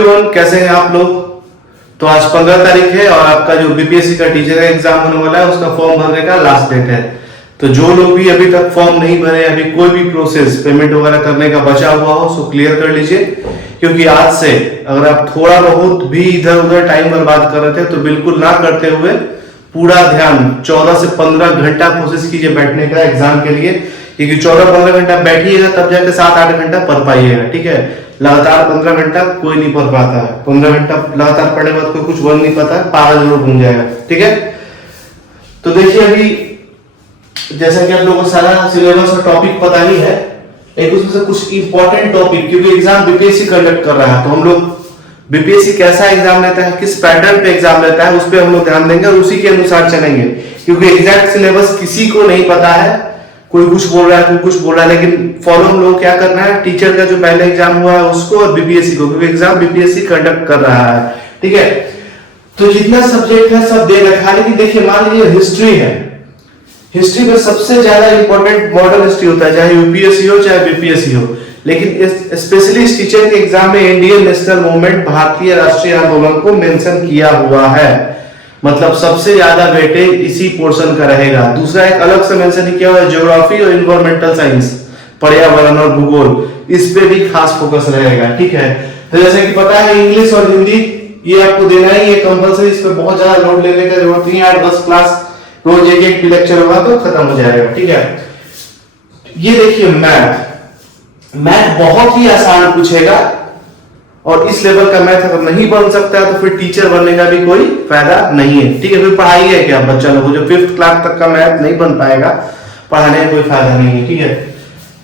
Everyone, कैसे हैं आप लोग। तो आज 15 तारीख है और आपका जो बीपीएससी का टीचर का एग्जाम होने वाला है उसका फॉर्म भरने का लास्ट डेट है। तो जो लोग भी अभी तक फॉर्म नहीं भरे, अभी कोई भी प्रोसेस पेमेंट वगैरह करने का बचा हुआ हो उसको क्लियर कर लीजिए, क्योंकि आज से अगर आप थोड़ा बहुत भी इधर उधर टाइम बर्बाद कर रहे थे तो बिल्कुल ना करते हुए पूरा ध्यान 14 से 15 घंटा कोशिश कीजिए बैठने का एग्जाम के लिए, क्योंकि 14-15 घंटा बैठिएगा तब जाके 7-8 घंटा पढ़ पाइएगा। ठीक है, लगातार 15 घंटा कोई नहीं पढ़ पाता है। 15 घंटा लगातार पढ़ने के बाद कोई कुछ बन नहीं पाता है, पागल जरूर बन जाएगा। ठीक है, तो देखिए अभी जैसा कि आप लोगों को सारा सिलेबस और टॉपिक पता ही है, एक उसमें से कुछ इंपॉर्टेंट टॉपिक, क्योंकि एग्जाम बीपीएससी कंडक्ट कर रहा है तो हम लोग बीपीएससी कैसा एग्जाम लेता है, किस पैटर्न पे एग्जाम लेता है, उस पर हम लोग ध्यान देंगे और उसी के अनुसार चलेंगे, क्योंकि एग्जैक्ट सिलेबस किसी को नहीं पता है। कोई कुछ बोल रहा है, कोई कुछ बोल रहा है, लेकिन फॉलो हम लोग क्या करना है, टीचर का जो पहले एग्जाम हुआ है उसको और बीपीएससी को, क्योंकि एग्जाम बीपीएससी कंडक्ट कर रहा है। ठीक है, तो जितना सब्जेक्ट है सब दे रखा है, लेकिन देखिए मान लीजिए हिस्ट्री है, हिस्ट्री में सबसे ज्यादा इंपॉर्टेंट मॉडर्न हिस्ट्री होता है, चाहे यूपीएससी हो चाहे बीपीएससी हो। लेकिन स्पेशली इस टीचर के एग्जाम में इंडियन नेशनल मूवमेंट, भारतीय राष्ट्रीय आंदोलन को मेंशन किया हुआ है, मतलब सबसे ज्यादा वेटेज इसी पोर्शन का रहेगा। दूसरा एक अलग से मेंशन किया हुआ है ज्योग्राफी और इन्वायरमेंटल साइंस, पर्यावरण और भूगोल, इस पे भी खास फोकस रहेगा। ठीक है, तो जैसे कि पता है इंग्लिश और हिंदी ये आपको देना ही है कंपलसरी, इस पे बहुत ज्यादा लोड लेने का जरूरत नहीं है। 8-10 क्लास रोज एक लेक्चर होगा तो खत्म हो जाएगा। ठीक है, ये देखिए मैथ बहुत ही आसान पूछेगा, और इस लेवल का मैथ अगर नहीं बन सकता है तो फिर टीचर बनने का भी कोई फायदा नहीं है। ठीक है, फिर पढ़ाई है क्या बच्चा लोग, जो 5th क्लास तक का मैथ नहीं बन पाएगा, पढ़ाने का कोई फायदा नहीं है। ठीक है,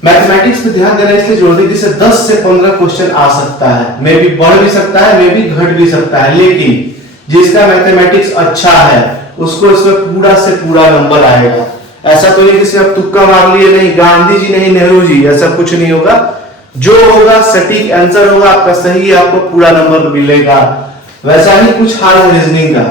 मैथमेटिक्स पे ध्यान देना इसलिए जरूरी है, जिससे 10 से 15 क्वेश्चन आ सकता है, मे भी बढ़ भी सकता है, मे भी घट भी सकता है, लेकिन जिसका मैथमेटिक्स अच्छा है उसको इसमें पूरा से पूरा नंबर आएगा। ऐसा तो नहीं कि आप तुक्का मार लिए, नहीं गांधी जी नहीं नेहरू जी, ऐसा कुछ नहीं होगा। जो होगा सटीक आंसर होगा आपका सही, आपको पूरा नंबर मिलेगा। वैसा ही कुछ हाल है रीजनिंग का,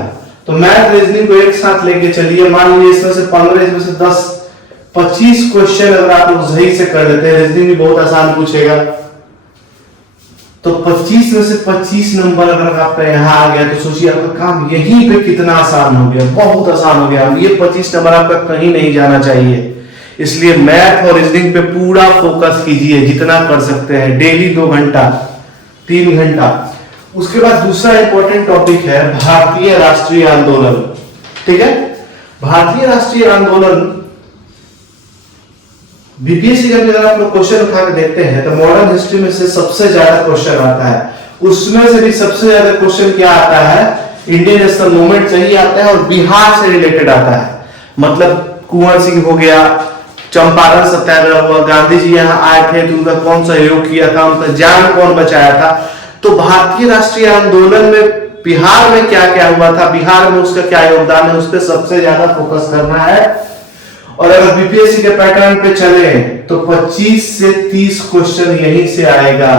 तो मैथ रीजनिंग को एक साथ लेके चलिए। मान लीजिए इसमें से 15, इसमें से 10-25 क्वेश्चन अगर आप लोग सही से कर देते हैं, रीजनिंग भी बहुत आसान पूछेगा, तो 25 में से 25 नंबर अगर आपका यहाँ आ गया तो सोचिए आपका काम यहीं पे कितना आसान हो गया, बहुत आसान हो गया। ये 25 नंबर आपका कहीं नहीं जाना चाहिए, इसलिए मैथ और रीजनिंग पे पूरा फोकस कीजिए जितना कर सकते हैं, डेली 2 घंटा 3 घंटा। उसके बाद दूसरा इंपॉर्टेंट टॉपिक है भारतीय राष्ट्रीय आंदोलन। ठीक है, भारतीय राष्ट्रीय आंदोलन बीपीएससी का अगर आप लोग क्वेश्चन उठा के देखते हैं तो मॉडर्न हिस्ट्री में से सबसे ज्यादा क्वेश्चन आता है, उसमें से भी सबसे ज्यादा क्वेश्चन क्या आता है, इंडियन नेशनल मूवमेंट से ही आता है और बिहार से रिलेटेड आता है। मतलब कुंवर सिंह हो गया, चंपारण सत्याग्रह हुआ, गांधी जी यहाँ आए थे तो उनका कौन सहयोग किया था, उनका जान कौन बचाया था। तो भारतीय राष्ट्रीय आंदोलन में बिहार में क्या क्या हुआ था, बिहार में उसका क्या योगदान है, उस पर सबसे ज्यादा फोकस करना है। और अगर बीपीएससी के पैटर्न पे चले तो 25 से 30 क्वेश्चन यहीं से आएगा।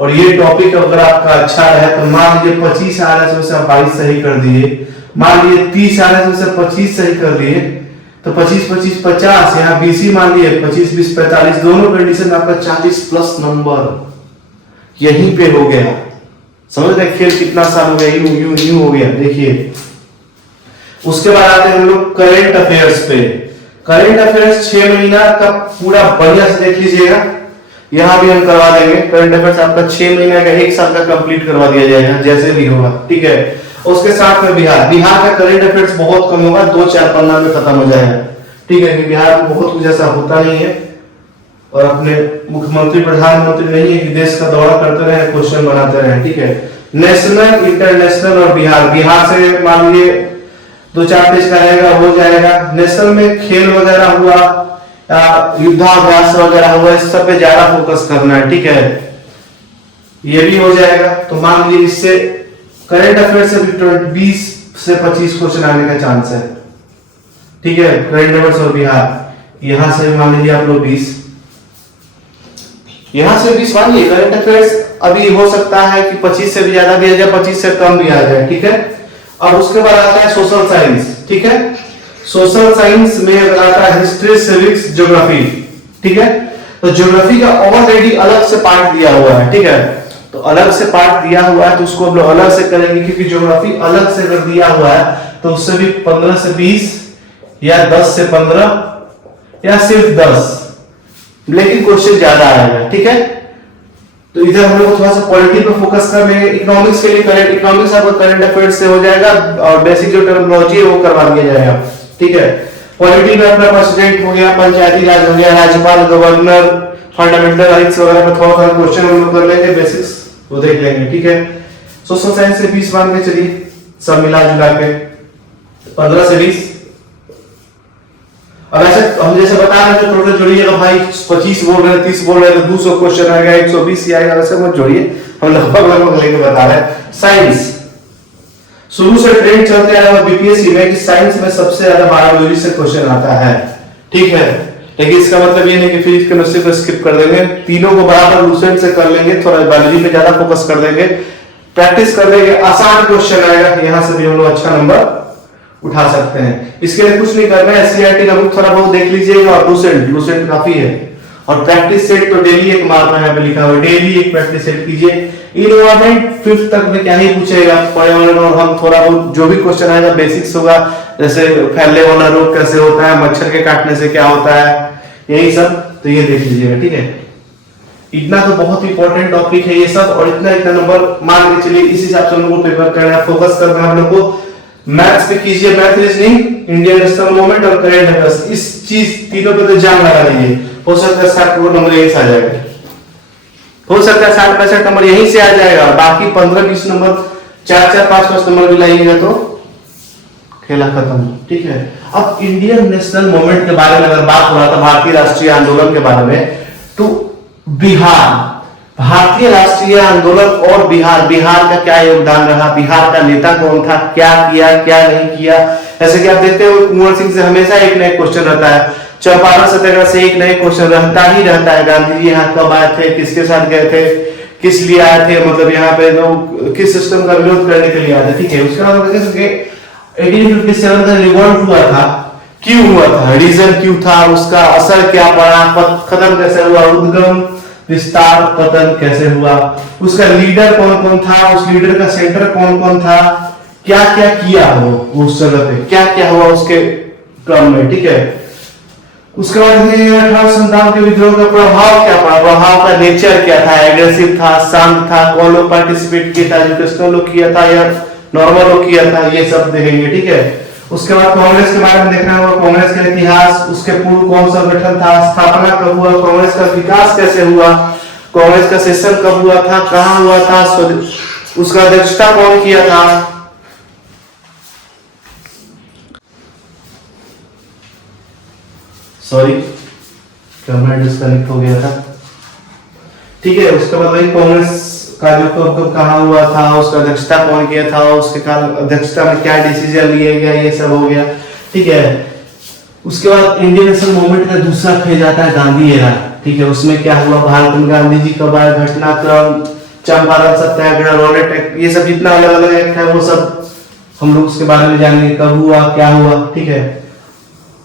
और ये टॉपिक अगर आपका अच्छा है तो मान लीजिए 25 आ रहा है उसमें आप 22 सही कर दिए, मान लीजिए 30 आ रहा है उसमें 25 सही कर दिए, तो 25-25 50, यहाँ 20 ही मान लिए, 25-20 45, दोनों कंडीशन में आपका 40+ नंबर यहीं पे हो गया। समझ रहे खेल कितना आसान हो गया, यूं हो गया। देखिए उसके बाद आते हैं हम लोग करेंट अफेयर्स पे। करेंट अफेयर्स 6 महीना का पूरा बढ़िया से देख लीजिएगा, यहां भी हम करवा देंगे। करंट अफेयर्स आपका 6 महीने का 1 साल का कंप्लीट करवा दिया जाएगा जैसे भी होगा। ठीक है, उसके साथ में बिहार का करंट अफेयर्स बहुत कम होगा, 2-4 पन्ना में खत्म हो जाएगा। ठीक है, क्योंकि बिहार में बहुत कुछ ऐसा होता नहीं है और अपने मुख्यमंत्री प्रधानमंत्री नहीं है कि देश का दौरा करते रहे, क्वेश्चन बनाते रहे। ठीक है, नेशनल इंटरनेशनल और बिहार से मान लीजिए 2-4 पेज का रहेगा, हो जाएगा। नेशनल में खेल वगैरह हुआ, युद्धाभ्यास वगैरह हुआ, इस सब पे ज्यादा फोकस करना है। ठीक है, ये भी हो जाएगा। तो मान लीजिए इससे करंट अफेयर से भी 20 से 25 क्वेश्चन आने का चांस है। ठीक है, करंट अफेयर्स और बिहार, यहां से मान लीजिए आप लोग 20, यहां से 20 मान लीजिए। करंट अफेयर्स अभी हो सकता है कि 25 से भी ज्यादा भी आ जाए, 25 से कम भी आ जाए। ठीक है, और उसके बाद आता है सोशल साइंस। ठीक है, सोशल साइंस में अगर आता है हिस्ट्री, सिविक्स, ज्योग्राफी। ठीक है, तो ज्योग्राफी का ऑलरेडी अलग से पार्ट दिया हुआ है। ठीक है, तो अलग से पार्ट दिया हुआ है तो उसको हम लोग अलग से करेंगे, क्योंकि ज्योग्राफी अलग से अगर दिया हुआ है तो उससे भी 15 से 20 या 10 से 15 या सिर्फ 10, लेकिन क्वेश्चन ज्यादा आएगा। ठीक है, तो इधर हम लोग थोड़ा सा पॉलिटी पे फोकस कर लेंगे। इकोनॉमिक्स के लिए करंट इकोनॉमिक्स आपका करंट अफेयर्स से हो जाएगा और बेसिक जो टर्मिनोलॉजी है वो करवा दिया जाएगा। ठीक है, पॉलिटी में अपना प्रेसिडेंट हो गया, पंचायती राज हो गया, राज्यपाल, गवर्नर, फंडामेंटल राइट्स वगैरह पे थोड़ा क्वेश्चन हम लोग कर लेंगे, बेसिक्स वो देख लेंगे। ठीक है, सोशल साइंस से 20 मार्क में, चलिए सब मिला जुला के 15 से 20। अब ऐसे हम जैसे बता रहे थे टोटल जोड़िएगा भाई, 25 बोल रहे हैं, 30 बोल रहे हैं तो 200 क्वेश्चन आएगा, 120 ही आएगा, वैसे मत जोड़िए, हम लगभग लेके बता रहे हैं। साइंस शुरू से ट्रेंड चलते आया बीपीएससी में कि साइंस में सबसे ज्यादा बायोलॉजी से क्वेश्चन आता है। ठीक है, लेकिन इसका मतलब ये नहीं कि फिजिक्स केमिस्ट्री को स्किप कर देंगे, तीनों को बराबर लूसेंट से कर लेंगे, थोड़ा बायोलॉजी पे ज्यादा फोकस कर देंगे, प्रैक्टिस कर देंगे, आसान क्वेश्चन आएगा, यहां से भी हम लोग अच्छा नंबर उठा सकते हैं। इसके लिए कुछ नहीं करना है, एससीईआरटी का बुक थोड़ा बहुत देख लीजिएगा और लूसेंट काफी है, और प्रैक्टिस सेट तो डेली एक मारना है, लिखा हुआ डेली एक प्रैक्टिस सेट कीजिए। इन्वायरमेंट 5th तक में क्या ही पूछेगा, पर्यावरण और हम थोड़ा बहुत जो भी क्वेश्चन आएगा बेसिक्स होगा, जैसे फैलने वाला रोग कैसे होता है, मच्छर के काटने से क्या होता है, यही सब, तो ये देख लीजिएगा। ठीक है, इतना तो बहुत इंपॉर्टेंट टॉपिक है ये सब, और इतना नंबर मान के चलिए, इस हिसाब से हम लोग को पेपर करना है, फोकस करना है हम लोग को। मैथ्स पे कीजिए, math reasoning, Indian national movement और करंट अफेयर्स, इस चीज तीनों पे तो जान लगा लीजिए, हो सकता है 60 नंबर यहीं से आ जाएगा, हो सकता है 60-65 नंबर यहीं से आ जाएगा, बाकी 15-20 नंबर 4-4, 5-5 नंबर भी लाएंगे तो खेला खत्म। ठीक है, अब इंडियन नेशनल मूवमेंट के बारे में अगर बात हो रहा था, भारतीय राष्ट्रीय आंदोलन के बारे में, तो बिहार, भारतीय राष्ट्रीय आंदोलन और बिहार का क्या योगदान रहा, बिहार का नेता कौन था, क्या किया क्या नहीं किया। जैसे कि आप देखते हो कुंवर सिंह से हमेशा एक नया क्वेश्चन रहता है, चंपारण सत्याग्रह से एक नया क्वेश्चन रहता ही रहता है, गांधी जी यहाँ कब आए थे, किसके साथ गए थे, किस लिए आए थे, मतलब यहाँ पे जो किस सिस्टम का विरोध करने के लिए आए थे। ठीक है, उसके बाद 1857 का रिवॉल्ट हुआ था, क्यों हुआ था, रीजन क्यों था, उसका असर क्या पड़ा, खत्म कैसे हुआ, उद्गम विस्तार पतन कैसे हुआ, उसका लीडर कौन कौन था, उस लीडर का सेंटर कौन कौन था, क्या क्या किया हो उस जगह पे, क्या क्या हुआ उसके क्रम में। ठीक है, उसके बाद 1857 के विद्रोह का प्रभाव क्या पड़ा, प्रभाव का नेचर क्या था, एग्रेसिव था, शांत था, कौन लोग पार्टिसिपेट किया था, एजुकेशनल लोग किया था या नॉर्मल लोग किया था, ये सब देखेंगे। ठीक है, उसके बाद कांग्रेस के बारे में देखना होगा, कांग्रेस का इतिहास, उसके पूर्व कौन सा गठन था, स्थापना कब हुआ, कांग्रेस का विकास कैसे हुआ, कांग्रेस का सेशन कब हुआ था, कहां हुआ था, उसका अध्यक्षता कौन किया था। सॉरी, कैमरा डिस्कनेक्ट हो गया था। ठीक है, उसके बाद वही कांग्रेस का जो कब कहां हुआ था, उसका अध्यक्षता कौन किया था, उसके काल अध्यक्षता में क्या डिसीजन लिए गया, ये सब हो गया। ठीक है, उसके बाद इंडियन नेशनल मूवमेंट का दूसरा फेज आता है गांधी एरा। ठीक है, उसमें क्या हुआ, भारत गांधी जी कब आए, घटनाक्रम, चंपारण सत्याग्रह, रॉलेट एक्ट, ये सब जितना अलग अलग एक्ट है वो सब हम लोग उसके बारे में जानेंगे, कब हुआ क्या हुआ। ठीक है,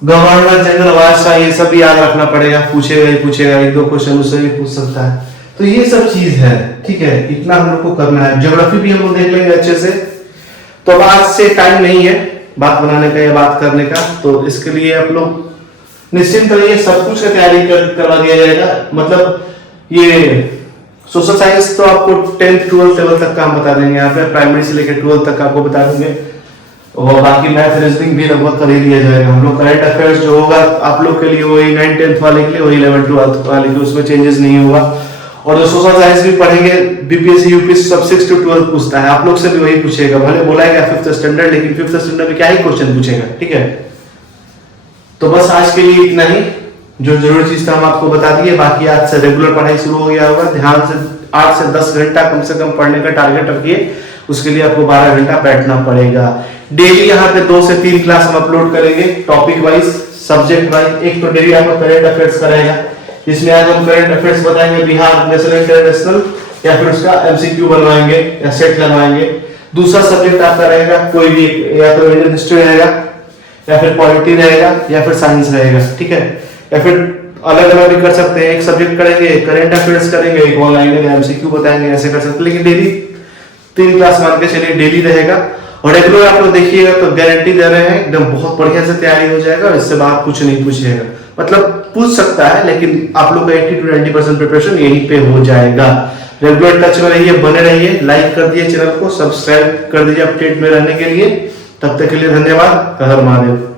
गवर्नर जनरल वायसराय, ये सब याद रखना पड़ेगा, पूछेगा ही पूछेगा, 1-2 क्वेश्चन उससे भी पूछ सकता है, तो ये सब चीज है। ठीक है, इतना हम लोग को करना है। ज्योग्राफी भी हम लोग देख लेंगे अच्छे से। तो अब आज से टाइम नहीं है बात बनाने का या बात करने का, तो इसके लिए आप लोग निश्चिंत रहिए, सब कुछ का तैयारी करवा दिया जाएगा। मतलब ये सोशल साइंस तो आपको 10th 12th लेवल तक का हम बता देंगे, यहाँ पे प्राइमरी से लेकर 12th तक आपको बता देंगे, और बाकी मैथ रीजनिंग भी लगभग कर ही लिया जाएगा हम लोग। करंट अफेयर्स जो होगा आप लोग के लिए वही 9th 10th वाले के लिए, वही 11th 12th वाले के, उसमें चेंजेस नहीं होगा। और जो सोशल साइंस भी पढ़ेंगे, बीपीएससी यूपीएससी सब 6 to 12 पूछता है, आप लोग से भी वही पूछेगा, भले बोला है 5th स्टैंडर्ड, लेकिन 5th स्टैंडर्ड में क्या ही क्वेश्चन पूछेगा। ठीक है, तो बस आज के लिए इतना ही, जो जरूरी चीज था हम आपको बता दिए। बाकी आज से रेगुलर पढ़ाई शुरू हो गया होगा, ध्यान से 8 से 10 घंटा कम से कम पढ़ने का टारगेट रखिए, उसके लिए आपको 12 घंटा बैठना पड़ेगा। डेली यहाँ पे 2 से 3 क्लास हम अपलोड करेंगे, टॉपिक वाइज, सब्जेक्ट वाइज। एक तो डेली आपका करंट अफेयर्स कराएगा, जिसमें आज हम करंट अफेयर्स बताएंगे, बिहार नेशनल इंटरनेशनल, या फिर उसका एमसीक्यू बनवाएंगे या सेट लगवाएंगे। दूसरा सब्जेक्ट आपका रहेगा कोई भी, या तो इंडियन हिस्ट्री रहेगा, या फिर पॉलिटी रहेगा, या फिर साइंस रहेगा। ठीक है, या फिर अलग अलग भी कर सकते हैं, एक सब्जेक्ट करेंगे, करंट अफेयर्स करेंगे, एक ऑनलाइन में एमसीक्यू बताएंगे, ऐसे कर सकते हैं। लेकिन डेली 3 क्लास मान के चलिए डेली रहेगा, और रेगुलर आप लोग देखिएगा तो गारंटी दे रहे हैं एकदम बहुत बढ़िया से तैयारी हो जाएगा, और इससे बात कुछ नहीं पूछिएगा, मतलब पूछ सकता है लेकिन आप लोग का 80 to 90% प्रिपरेशन यहीं पे हो जाएगा। रेगुलर टच में रहिए, बने रहिए, लाइक कर दिए चैनल को, सब्सक्राइब कर दीजिए अपडेट में रहने के लिए। तब तक के लिए धन्यवाद। हर हर महादेव।